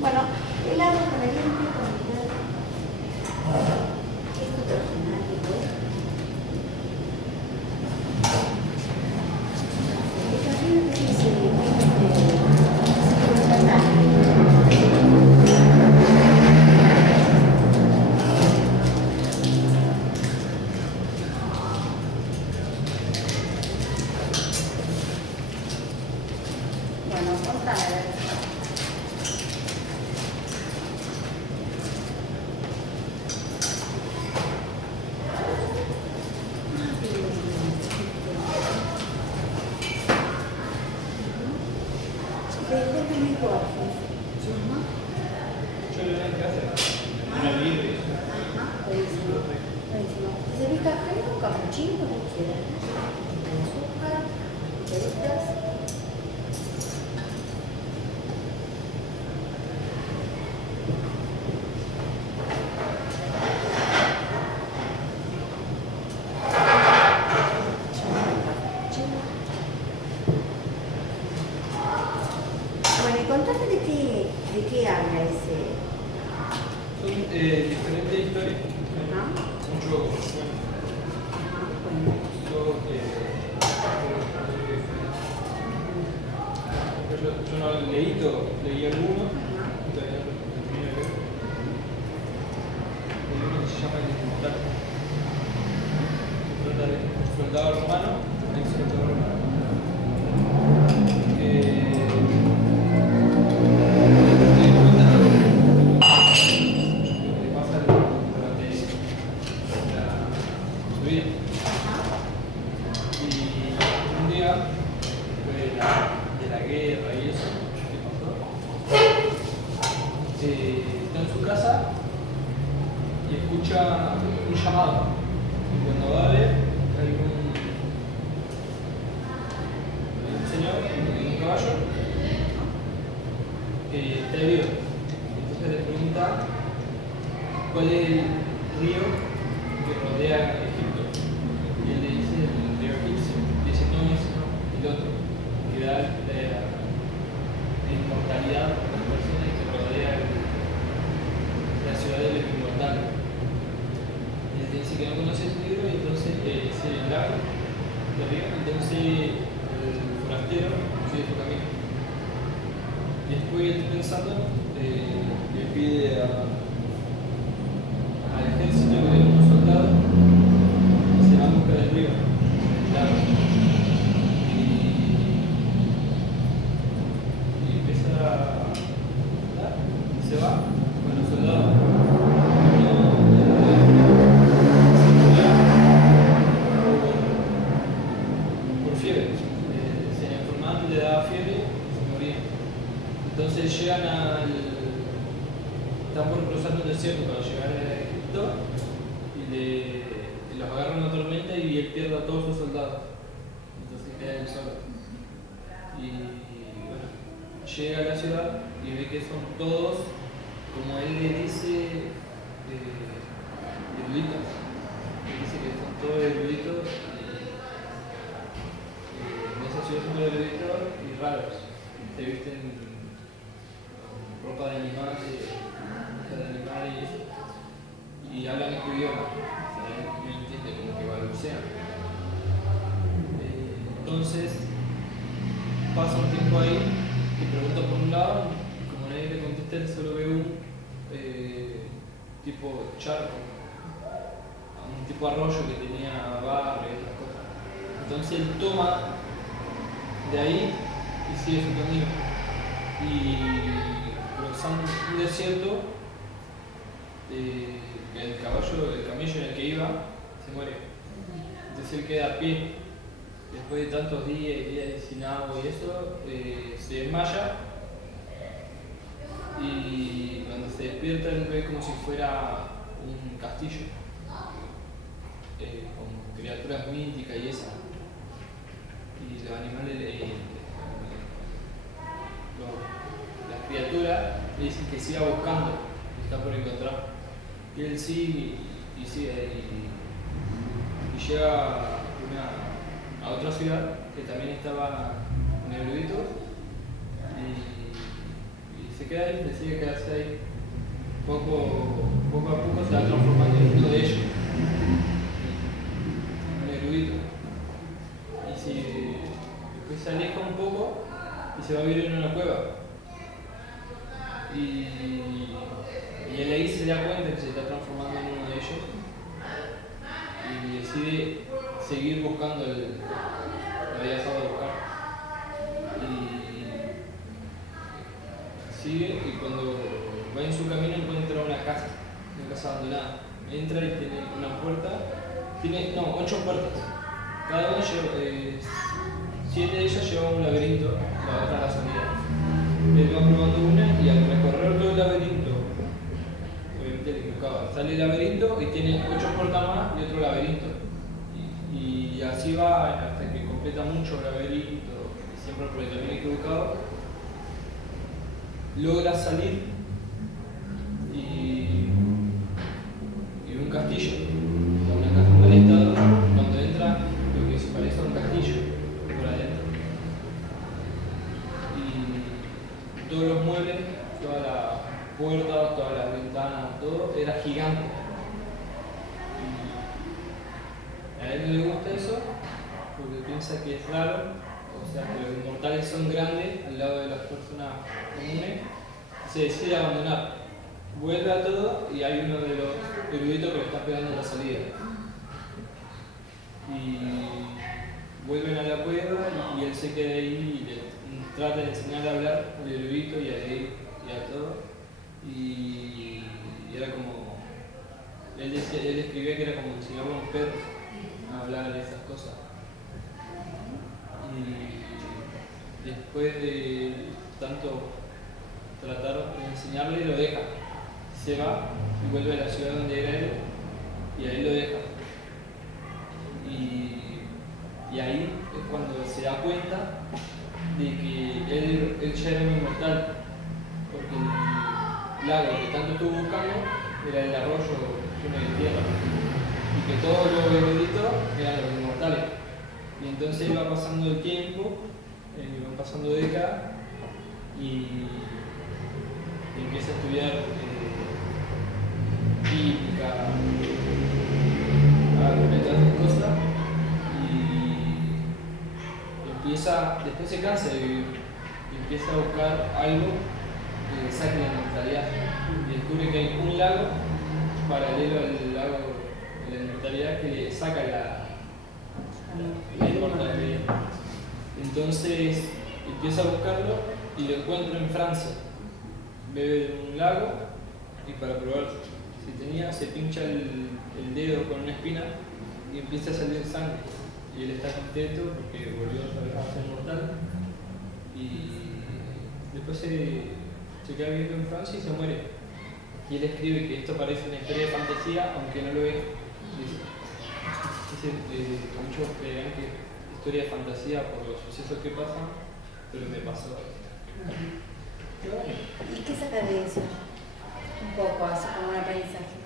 Bueno, helado caliente con helado. Esto personal, digo, el café me dice, bueno, contame. Después de mi cuarto. Yo lo en casa, en el libre. Ajá, buenísimo. Buenísimo. ¿Serví café o capuchino? Lo que quieras. Azúcar, cucharitas. Bueno, y contame de qué habla ese. Son diferentes historias. Ajá. Mucho bueno. Ajá, bueno. Yo no leí todo, leí algunos, Ajá. todavía no lo terminé de leer. Leí uno que se llama El Inmortal. Se trata de un soldado romano, un ex soldado romano. Está en su casa y escucha un llamado. Y cuando va a ver, hay un señor en un caballo que está herido. Entonces le pregunta cuál es el río que rodea Egipto. Y él le dice el río Egipcio. Dice no es el otro, que da la inmortalidad a las personas que rodea la ciudad de los inmortales. Y él dice que no conoce ese libro y entonces es el lago de río, entonces el forastero sigue su camino. Y después pensando, le pide al ejército que le unos soldados y se va en busca del río, del lago. Y empieza a andar y se va con los soldados. Por fiebre, se enfermaban, le daba fiebre y se morían. Entonces llegan están por cruzar un desierto para llegar a Egipto y los agarra una tormenta y él pierde a todos sus soldados. Entonces queda él solo. Y bueno, llega a la ciudad y ve que son todos, como él le dice, eruditos. Él dice que son todos eruditos y en esa ciudad son eruditos y raros. Se visten con ropa de animales y hablan este idioma. O sea, él no entiende, como que balbucean. Entonces pasa un tiempo ahí y pregunta por un lado, como nadie le contesta, él solo ve un tipo charco, un tipo arroyo que tenía barro y otras cosas. Entonces él toma de ahí y sigue su camino. Y cruzando un desierto, el camello en el que iba se muere. Entonces él queda a pie. Después de tantos días sin agua y eso, se desmaya y cuando se despierta él ve como si fuera un castillo con criaturas míticas y eso. Y los animales, las criaturas le dicen que siga buscando, que está por encontrar. Y él sigue y sigue y llega a otra ciudad que también estaba en eruditos y se queda ahí, decide quedarse ahí. Poco a poco se va transformando en uno de ellos, un erudito. Y si después se aleja un poco y se va a vivir en una cueva. Y él ahí se da cuenta que se está transformando en uno de ellos y decide seguir buscando lo había dejado de buscar. Y sigue, y cuando va en su camino encuentra una casa abandonada. Entra y tiene una puerta, tiene 8 puertas. Cada una lleva, 7 de ellas llevan un laberinto, la otra la salida. Él va probando una y al recorrer todo el laberinto, obviamente le equivocaba, sale el laberinto y tiene 8 puertas más y otro laberinto. Y así va hasta que completa mucho laberinto, siempre por el camino equivocado. Logra salir y un castillo, una casa en mal estado, cuando entra lo que se parece a un castillo por adentro. Y todos los muebles, todas las puertas, todas las ventanas, todo era gigante. Y a él no le gusta eso porque piensa que es raro, o sea que los inmortales son grandes al lado de las personas comunes, y se decide abandonar. Vuelve a todo y hay uno de los eruditos que le está pegando la salida. Y vuelven a la cueva y él se queda ahí y le trata de enseñar a hablar al erudito y a él y a todo. Y era como, él escribía que era como enseñar a unos perros a hablar de esas cosas. Y después de tanto tratar de enseñarle, lo deja. Se va y vuelve a la ciudad donde era él y ahí lo deja. Y ahí es cuando se da cuenta de que él ya era un inmortal, porque el lago que tanto estuvo buscando era el arroyo lleno de tierra y que todos los eruditos eran los inmortales. Y entonces va pasando el tiempo, van pasando décadas y empieza a estudiar química, algunas de otras cosas, y después se cansa de vivir y empieza a buscar algo que le saque la inmortalidad. Y descubre que hay un lago paralelo al lago de la inmortalidad que le saca la inmortalidad. Entonces empieza a buscarlo y lo encuentra en Francia. Bebe de un lago y para probar si tenía, se pincha el dedo con una espina y empieza a salir sangre. Y él está contento porque volvió otra vez a ser mortal. Y después se queda viviendo en Francia y se muere. Y él escribe que esto parece una historia de fantasía, aunque no lo es. Dice, muchos creerán que es historia de fantasía por los sucesos que pasan, pero me pasó. ¿Y qué saca de eso? Un poco, así como un aprendizaje.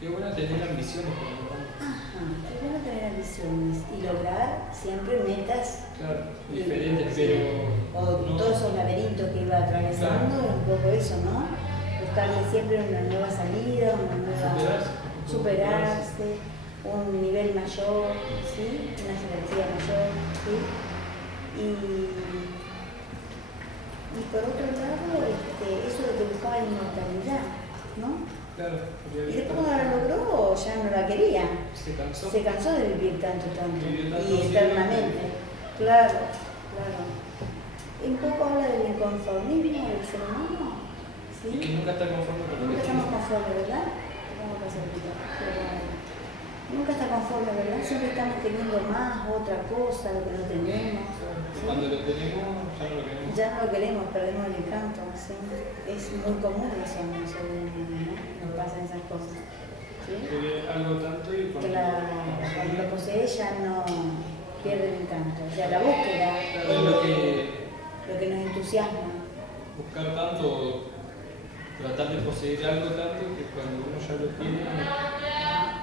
Qué bueno tener ambiciones como Es bueno tener ambiciones y lograr siempre metas. Claro, diferentes, pero. O todos esos laberintos que iba atravesando, claro. Un poco eso, ¿no? Buscarle siempre una nueva salida, una nueva. Superarse, un nivel mayor, ¿sí? Una jerarquía mayor, ¿sí? Y por otro lado, eso de que buscaba la inmortalidad, ¿no? Claro. Y después cuando la logró, ya no la quería. Se cansó De vivir tanto. Y eternamente. Claro. Un poco habla del inconformismo del ser humano. ¿Sí? Y que nunca está conforme con lo que Nunca estamos conformes, ¿verdad? Nunca está conforme, ¿verdad? Siempre estamos queriendo más, otra cosa, lo que no tenemos. ¿Sí? Cuando lo tenemos, ya no lo queremos. Ya no lo queremos, perdemos el encanto. ¿Sí? Es muy común eso, ¿no? Nos pasan esas cosas. ¿Sí? Algo tanto y cuando lo posee ya no pierde el encanto. O sea, la búsqueda es lo que nos entusiasma. Buscar tanto, tratar de poseer algo tanto que cuando uno ya lo tiene,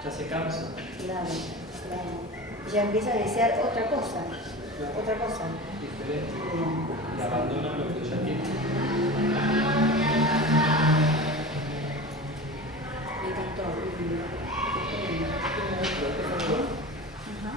ya se cansa. Claro. Ya empieza a desear otra cosa. otra cosa. Diferente. Y abandonan lo que ya tienen. Me encantó. Ajá.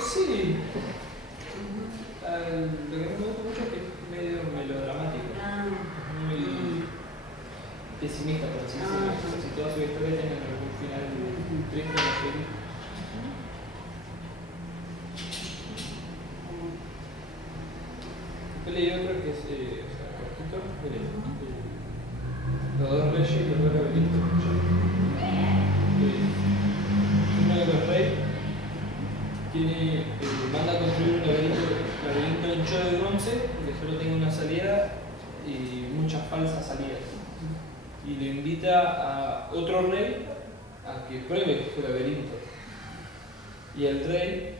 Sí. Lo que me gusta mucho es que es medio melodramático. Muy pesimista, por así decirlo. Como si toda su historia tiene algún final triste, no sé. Después leí otro que es cortito, Los dos reyes y los dos laberintos. Uno de los reyes manda a construir un laberinto hecho de bronce que solo tenga una salida y muchas falsas salidas. Y le invita a otro rey a que pruebe su laberinto. Y el rey,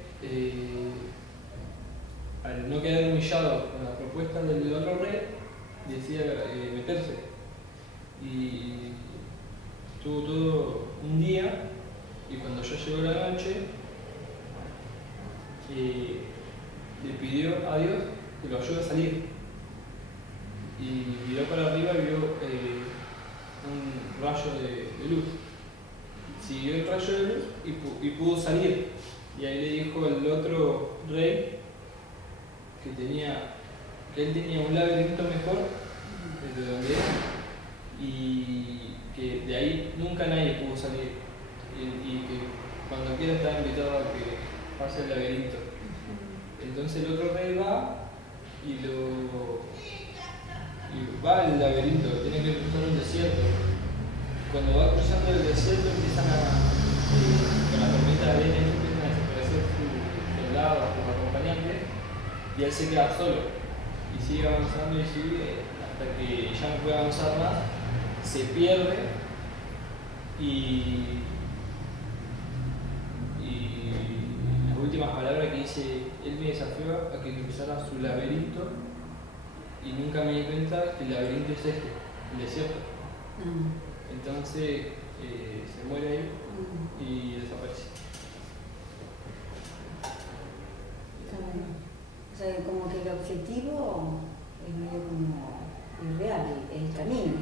al no quedar humillado con la propuesta del otro rey, decide meterse. Y estuvo todo un día, y cuando ya llegó la noche, le pidió a Dios que lo ayude a salir. Y miró para arriba y vio un rayo de luz. Siguió el rayo de luz y pudo salir. Y ahí le dijo el otro rey que él tenía un laberinto mejor desde donde era y que de ahí nunca nadie pudo salir. Y que cuando quiera está invitado a que pase el laberinto. Entonces el otro rey va y va al laberinto, tiene que cruzar un desierto. Cuando va cruzando el desierto empiezan con la tormenta de arena empiezan a desaparecer sus soldados, sus acompañantes, y él se queda solo. Y sigue avanzando y sigue hasta que ya no puede avanzar más, se pierde y las últimas palabras que dice, él me desafió a que cruzara su laberinto y nunca me di cuenta que el laberinto es este, el desierto. Entonces se muere ahí y desaparece. Está bueno. O sea, como que el objetivo es medio como irreal, el camino,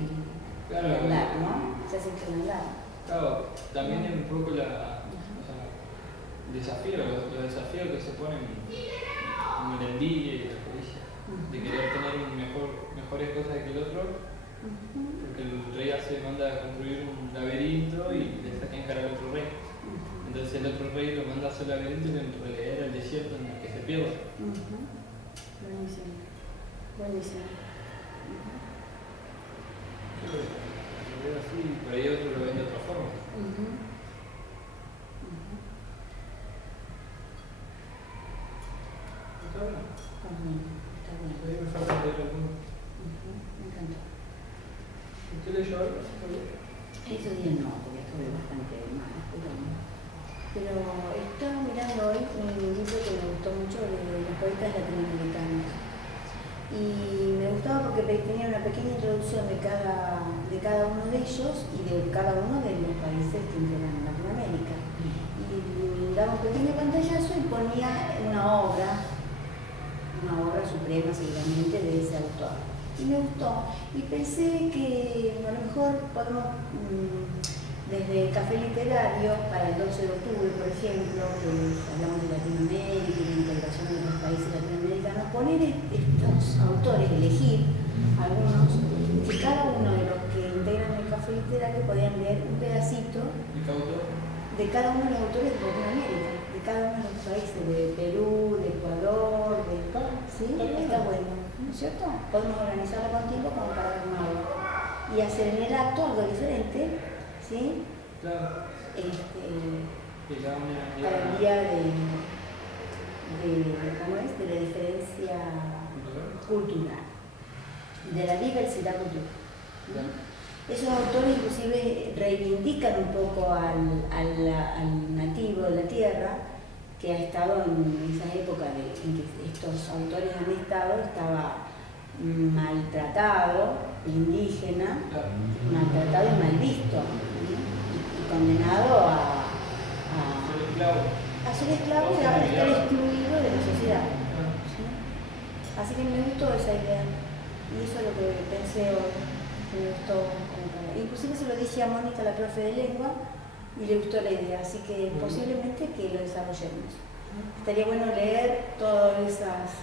Claro, el andar, ¿no? Se hace el andar. Claro, también es un poco el desafío, los desafíos que se ponen como la envidia y la codicia, de querer tener mejores cosas que el otro, porque el rey manda a construir un laberinto y le saca en cara al otro rey. Entonces el otro rey lo manda a hacer el laberinto y en realidad era el desierto en el que se pierde. Buenísimo. Buenísimo. Yo lo veo así, por ahí otro lo ven de otra forma. Está bueno. Está bueno. A mí me falta leer alguno. Me encantó. ¿Usted leyó algo? Estos días no, porque estuve bastante mal, pero estaba mirando hoy un libro que me gustó mucho de los poetas latinoamericanos. Y me gustaba porque tenía una pequeña introducción de cada uno de ellos y de cada uno de los países que integran Latinoamérica. Y daba un pequeño pantallazo y ponía una obra suprema seguramente de ese autor. Y me gustó. Y pensé que a lo mejor podemos, desde Café Literario, para el 12 de octubre, por ejemplo, que hablamos de Latinoamérica y de integración de los países latinoamericanos, poner estos autores, elegir algunos, que cada uno de los que integran el Café Literario podían leer un pedacito de cada uno de los autores de Latinoamérica, de cada uno de los países, de Perú, de Ecuador, de todo. ¿Sí? Está bueno, ¿no es cierto? Podemos organizarlo con tiempo como para armarlo y hacer en el acto algo diferente, ¿sí? Claro. Para el día ¿cómo es? De la diferencia cultural, de la diversidad cultural. Claro. Esos autores inclusive reivindican un poco al nativo de la tierra, que ha estado en esa época en que estos autores han estado, estaba maltratado, indígena, maltratado y mal visto, y condenado a ser esclavo y ahora estar excluido de la sociedad. ¿Sí? Así que me gustó esa idea, y eso es lo que pensé hoy, me gustó. Inclusive se lo dije a Mónica, la profe de lengua, y le gustó la idea, así que posiblemente que lo desarrollemos. Estaría bueno leer todas esas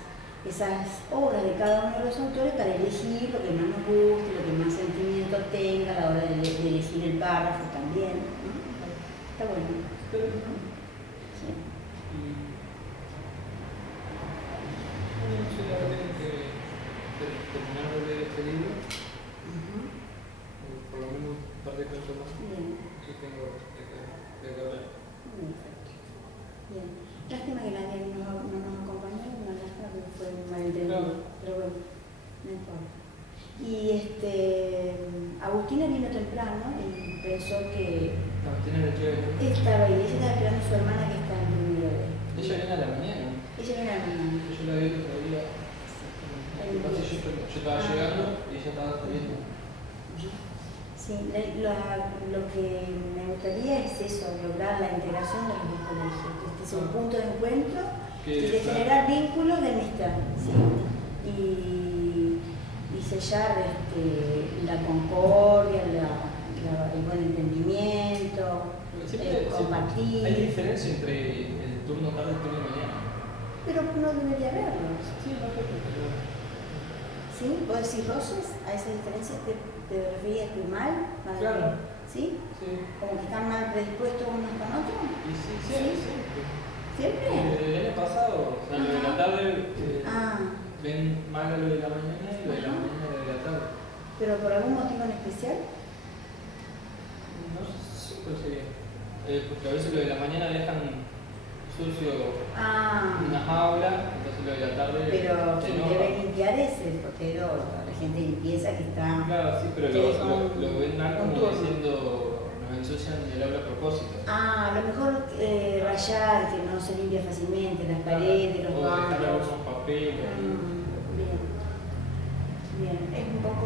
obras de cada uno de los autores para elegir lo que más nos guste, lo que más sentimiento tenga a la hora de elegir el párrafo también, ¿no? Está bueno. Sí. Yo ahora tengo que terminar de leer este libro. Por lo menos un par de cuentos más. Bien. Yo tengo de hablar. Perfecto. Bien. Lástima que nadie no nos acompañó, una lástima que fue un malentendido, claro. Pero bueno, no importa. Y Agustina vino temprano y pensó que Agustina le llega. estaba ahí, ella estaba esperando a su hermana que está en primero de. Ella viene a la mañana. Ella viene a la mañana. Yo la vi el otro día. Yo estaba llegando y ella estaba saliendo. Sí, lo que me gustaría es eso, lograr la integración de los dos colegios. Este es un punto de encuentro y de generar vínculos de amistad, ¿sí? Y sellar la concordia, el buen entendimiento, compartir. Hay diferencia entre el turno tarde y el turno mañana. Pero no debería haberlo. Sí, no creo que. ¿Sí? ¿Vos decís roces? ¿A esa diferencia te referías que mal? Claro. ¿Sí? Sí. ¿Como que están mal predispuestos unos con otros? Y sí, siempre. ¿Siempre? El año pasado, o sea, lo de la tarde ven mal lo de la mañana y lo de la mañana lo de la tarde. ¿Pero por algún motivo en especial? No sé, pues porque a veces lo de la mañana dejan sucio una jaula, entonces lo de la tarde. Pero quien debe limpiar es el portero, la gente de limpieza que está. Claro, sí, pero lo ven mal como diciendo, nos ensucian el aula a propósito. A lo mejor rayar, que no se limpia fácilmente, las paredes, los bancos. O dejar algunos papeles. Bien, es un poco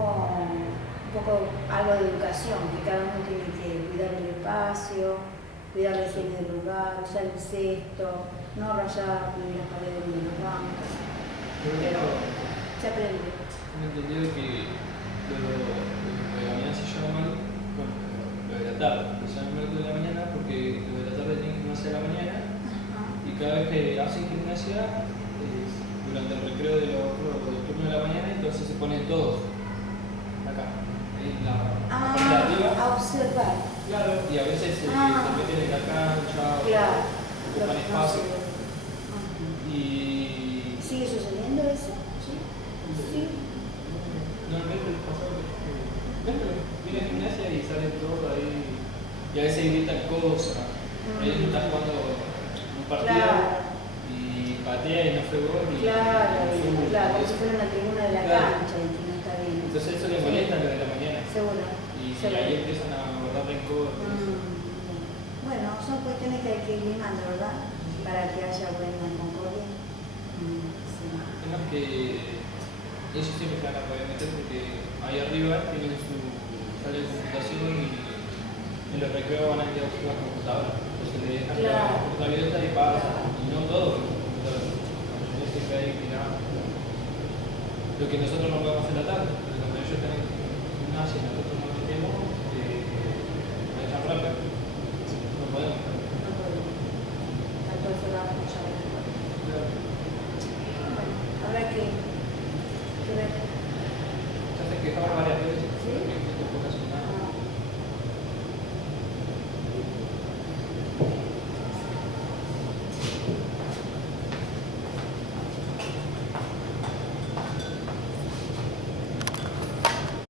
algo de educación, que cada uno tiene que cuidar el espacio, cuidar la higiene del lugar, usar el cesto, no rayar ni las paredes ni los bancos. Pero se aprende. Tengo entendido que lo de la mañana se llama mal, bueno, lo de la tarde se llama mal de la mañana porque lo de la tarde tienen gimnasia a la mañana y cada vez que hacen gimnasia durante el recreo del turno de la mañana, entonces se ponen todos acá, en la parte de arriba. A observar. Claro, y a veces se meten en la cancha, ocupan espacio. Y ¿Sigue sucediendo eso? Sí. Normalmente el pasado viene a gimnasia y sale todo ahí. Y a veces gritan cosas. Ahí estás jugando un partido y patea y no fue gol. Claro, como si fuera una tribuna de la cancha y que no está bien. Entonces eso le molesta lo de la mañana. Seguro. Y ahí empiezan a guardar rencor. Bueno, son cuestiones que hay que ir limando, ¿verdad? Para que haya buena concordia. Temas que ellos siempre se van a poder meter porque ahí arriba tienen su sala de computación y en los recreos van a ir a usar la computadora. Entonces le dejan la computadora abierta y pasa. Y no todo con computadora. La mayoría siempre hay que nada. Lo que nosotros no podemos hacer la tarde.